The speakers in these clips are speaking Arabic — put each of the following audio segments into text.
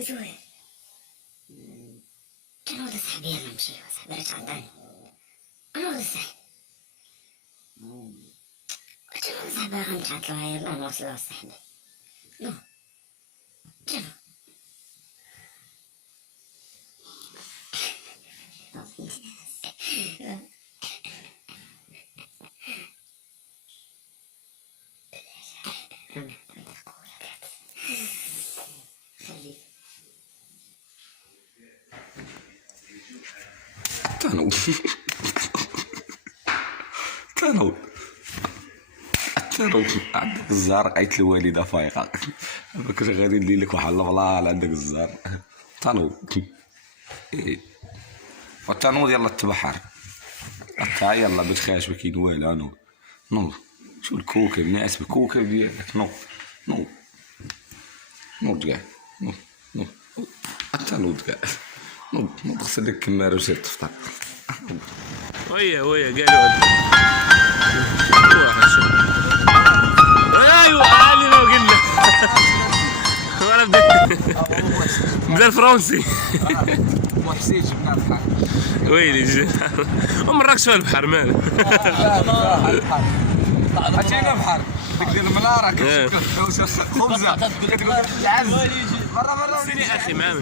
وشوي كان وضع صاحبي يلا نمشي صاحبي راه تعطاني انا وضع صاحبي قلت له صاحبي غنتعطلو يلا نوصلو صاحبي نو جابو تنوض عندك الزهر لقيت الوالده فايقه ما كنت غادي ندير لك واحد البلال عندك الزهر تنوض وتنوض يلا التبحر حتى يلا بتخاش ما كاين والو نوض شو الكوكب ناعس بالكوكب ديالك نوض كاع نوض حتى نوض كاع نوض غسل لك كماره وسير تفطر ويا قالوا واحد شوف ايوا علي لو قلنا وانا بدا الفرنسي محسن جبنا البحر ويلي ومراكش في البحر مالك عطينا بحر ديك ديال المناره خبزه كتقول العز مره سيري اخي معاك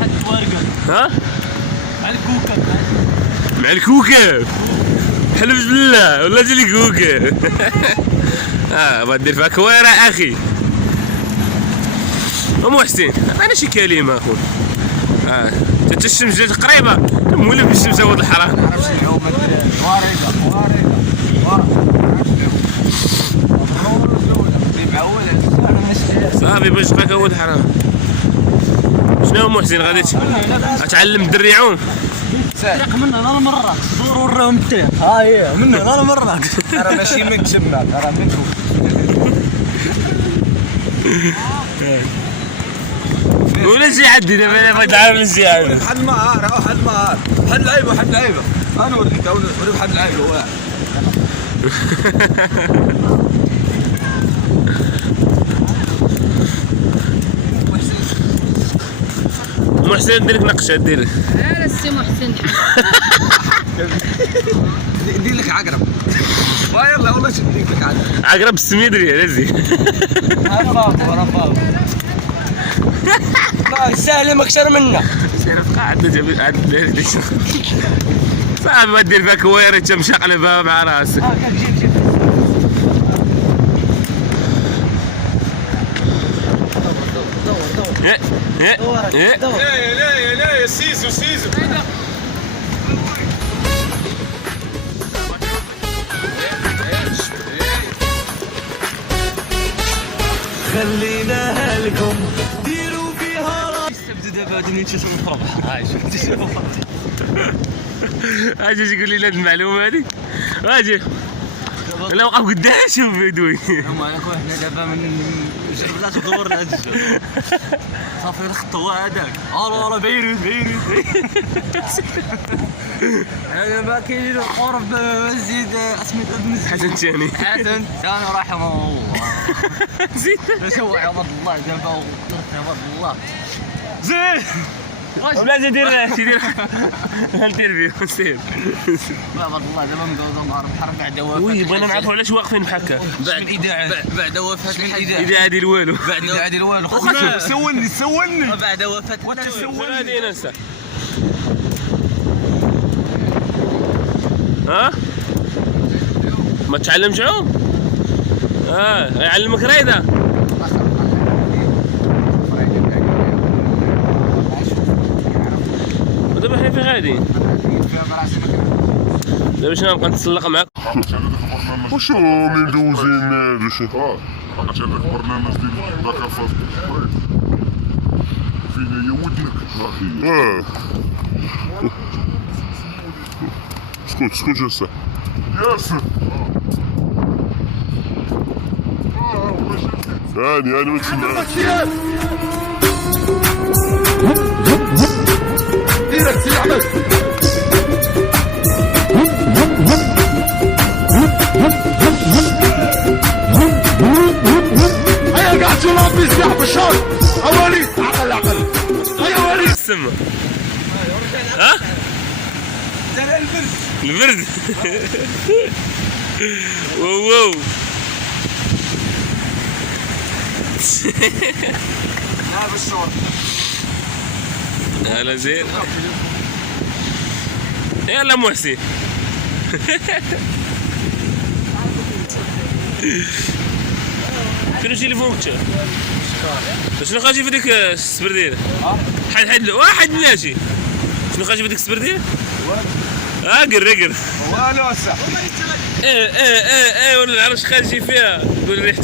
حد ورقه ها على الكوكب مع الكوكب حلف بالله ولا جا لي كوكب غدير فيها كويره اخي ام حسين انا شي كلمه اخو حتى الشمس جات قريبه مولف بالشمس هو الحرام عرفت اليوم صافي باش تبقى كود حرام شنو ام حسين غادي تعلم الدري يعوم سرق منا للمراكش زوروا وراهم التيه ها هي منا للمراكش راه ماشي من جبنا راه منكم ولا شي عدي دابا بغيت نعرف شي عاد واحد المهار واحد اللعيبه انا نوريك واحد اللعيبه واحد محسن دير لك نقشه دير لا السي محسن ندير لك عقرب يلا والله ندير لك عقرب عقرب السميدري لازم انا بابا ما سهل مكسر منا شرف قاعد عند صعب ما دير فيها كويره تمشي قلبها مع راسك لا يا سيزو خليناها لكم ديروا فيها راس تبدا دابا غادي نمشي نصرف هاي شفتي اجي يقول لي هاد المعلومه هادي اجي لا وقف قدامي شوف دوي هما انا كون حنا دابا من بلاتو دور لهاد الجو صافي الخطوه هذاك راه بيروت انا ما كاين قرب مسجد سميتو المسجد حسن ثاني رحمه الله زين شو عباد الله دابا عباد الله زين بلاتي دير الانترفيو سير عباد الله دابا مقوضه مع البحر بعد وفاه وي بغينا نعرفوا علاش واقفين بحكا بعد الاذاعه بعد وفاه الاذاعه اذا عادي الوالو بعد الاذاعه الوالو سولني بعد وفاه غادي ننسى ها ما تعلمش عوم يعلمك رايده ودابا حنا فين غاديين دابا شنو نبقى نتسلق معاك وشو من دوزين هذا شي عرفتي هذاك البرنامج ديال ذاك الفاز فين هي ودنك اسكت هسه ياسر هاني ما تسمعش ديرك سي احمد هيا قاعد تلعب بالسلاح بالشوط اولي عقل تسمى؟ ها؟ البرد. واو لا بالشور. هلا زين. يلا محسن. شنو الشيء اللي فوقك؟ شنو خاشي في ديك السبردينة؟ حد واحد ماشي. شنو خاشي في ديك السبردينة؟ قر والو صح. ايه ولا العرش خاشي فيها تقول ريحة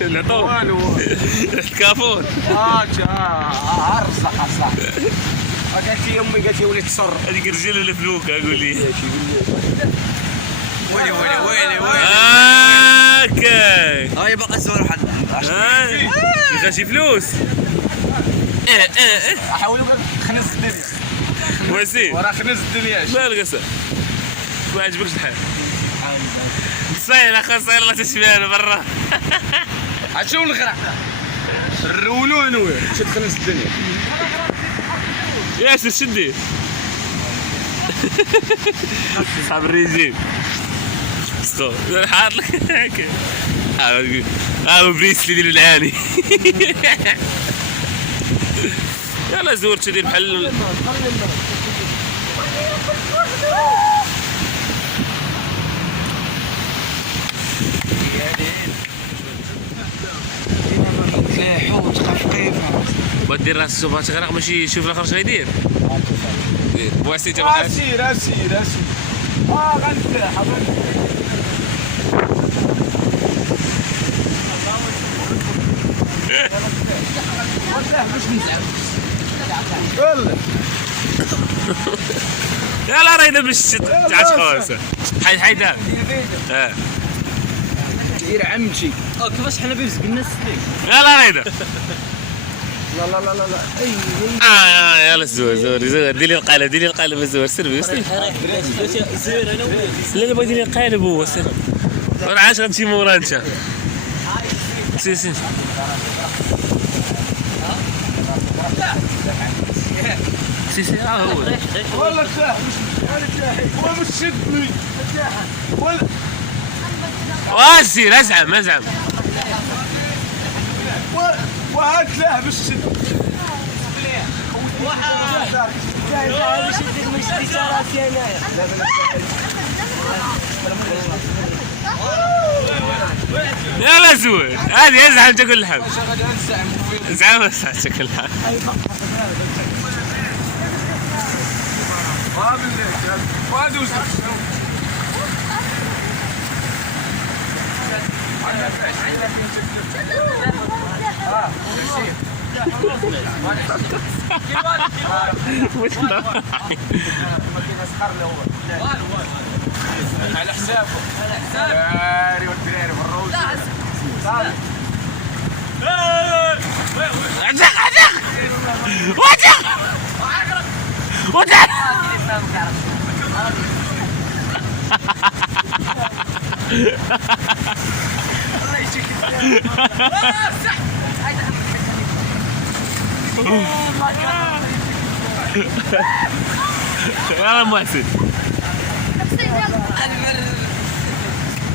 العطور. والو ريحة الكافور. عرس صح. قالت لي امي قالت لي ولي تصر. هذيك الرجال اللي فلوكة اقول لي. ويلي اوكي. هاي بقى الزور حد. خاشي فلوس. احاول خنز الدنيا. وسيم. ورا خنز الدنيا. ما القصة. ما عجبكش الحال. صاير اخي صاير لا تشبيان برا. عاد شنو الغرق؟ الرولو انا وين؟ شد خنز الدنيا. ياسر شدي. صاحب الريجيم. اسكو حاط لك هيك. بريسلي ديال العاني. يلا زور تدير بحال حوت خفيفه. ودير راس السوبر تغرق ماشي شوف الاخر شنو يدير. بواسي تبع راسي غنفتح يلا رايده باش تعاش خواسه. حيد دير عمتي. كيفاش حنا بيرزق الناس ليك. يلا رايده. لا يلا زور ديري القالب زور سير زير انا لا بغا ديري القالب هو سير. راه عاش غنمشي مورا انت. سير هو والله تاح مش شدني واسير ازعم وهاك لا مش شد يلا زور هذه ازعم انت كل حب ازعم انت كل حب. على حسابه داري والدراري بالروج وجع يلا محسن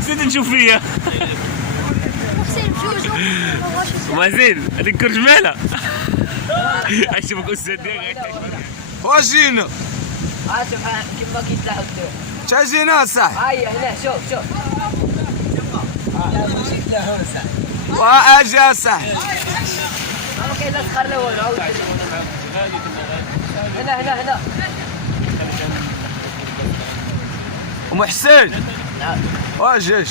زيد نشوف فيا محسن هذيك كل جمالة اشوفك استاذ واجينا كيما كيطلع تاجينا صح هيا هنا شوف واجا صح ما كاين لا تخر له والو هنا ام حسين واجاش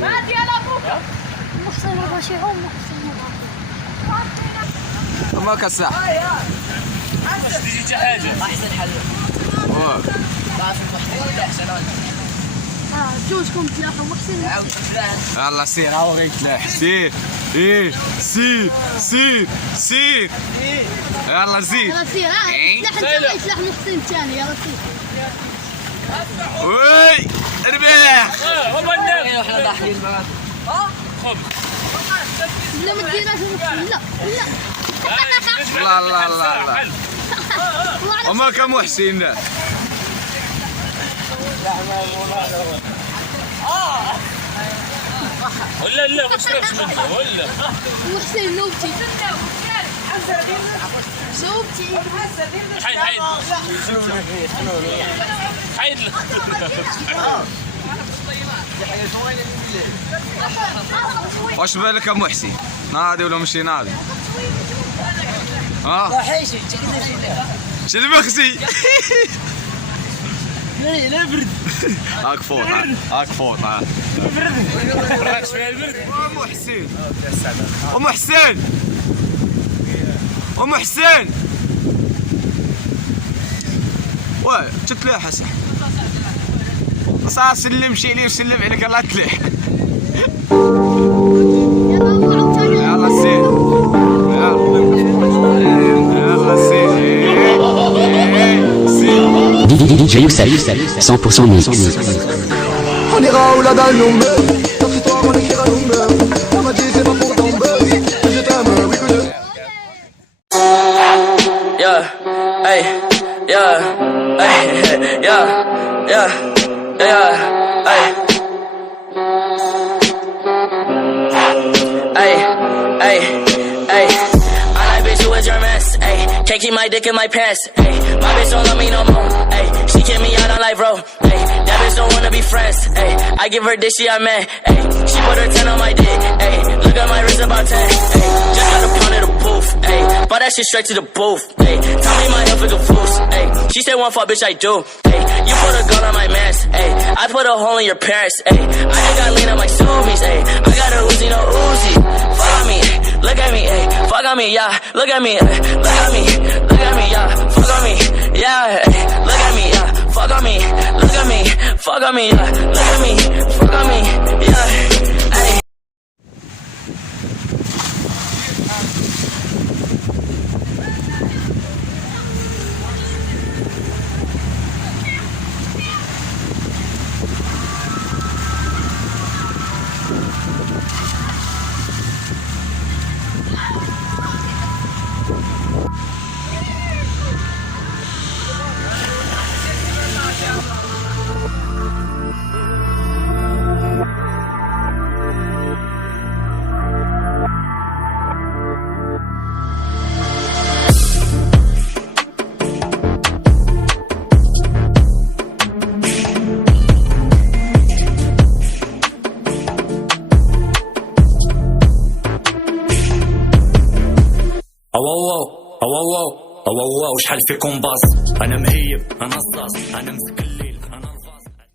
ما ديال ابوك محسن الرشي هو محسن ما كصح تجي حاجة احسن حل تعرف المحسن احسن جوجكم تلاقوا محسن عاود فلان يلا سير هاو غير تلاح سير سير يلا زيد يلا سير سلاح محسن الثاني يلا سير وي ربيح وحنا ضاحكين خذ لا ما ديرهاش لا لا لا لا لا وما كان محسن لا ولا لا ما تشربش منها ولا وحسين نوبتي زوبتي حيد حيد واش بالك ام محسن ناضي ولا مشي ناضي حيشي شنو مخزي لا برد هاك فوت هاك فوت راكش فيها البرد. ام حسين ام حسين ام حسين واه تتلاح حسن صار سلم شي لي وسلم عليك الله تليح يلا سير يلا سير DJ Youssef, 100% mix. On ira au-delà d'un number. Dans ce soir on écrira number. On m'a dit c'est pas pour tomber. Que je t'aime, oui que je... Yeah, hey, yeah, hey, yeah, yeah, yeah, hey. Hey, hey, hey. I like bitch who is your mess, hey. Can't keep my dick in my pants, hey. My bitch don't love me no more, hey. She kick me out on life, bro, hey. That bitch don't wanna be friends, hey. I give her dick, she a man, hey. She put her 10 on my dick, hey. Look at my wrist about 10, hey. Just got a pound of the booth, hey. Bought that shit straight to the booth, hey. Tell me my health is a fool, hey. She said one fuck, bitch, I do, hey. You put a gun on my mans, hey. I put a hole in your parents, hey. I just got lean on my zoomies, hey. I got a Uzi, no Uzi. Fuck on me, look at me, hey. Fuck on me, yeah. Look at me, look at me, look at me, yeah. Fuck on me, yeah. Hey. Look at me, yeah. Fuck on me, look at me, fuck on me, yeah. Look at me, fuck on me, yeah. Hey. أو شحال فيكم باص أنا مهيب أنا صاص أنا مسك الليل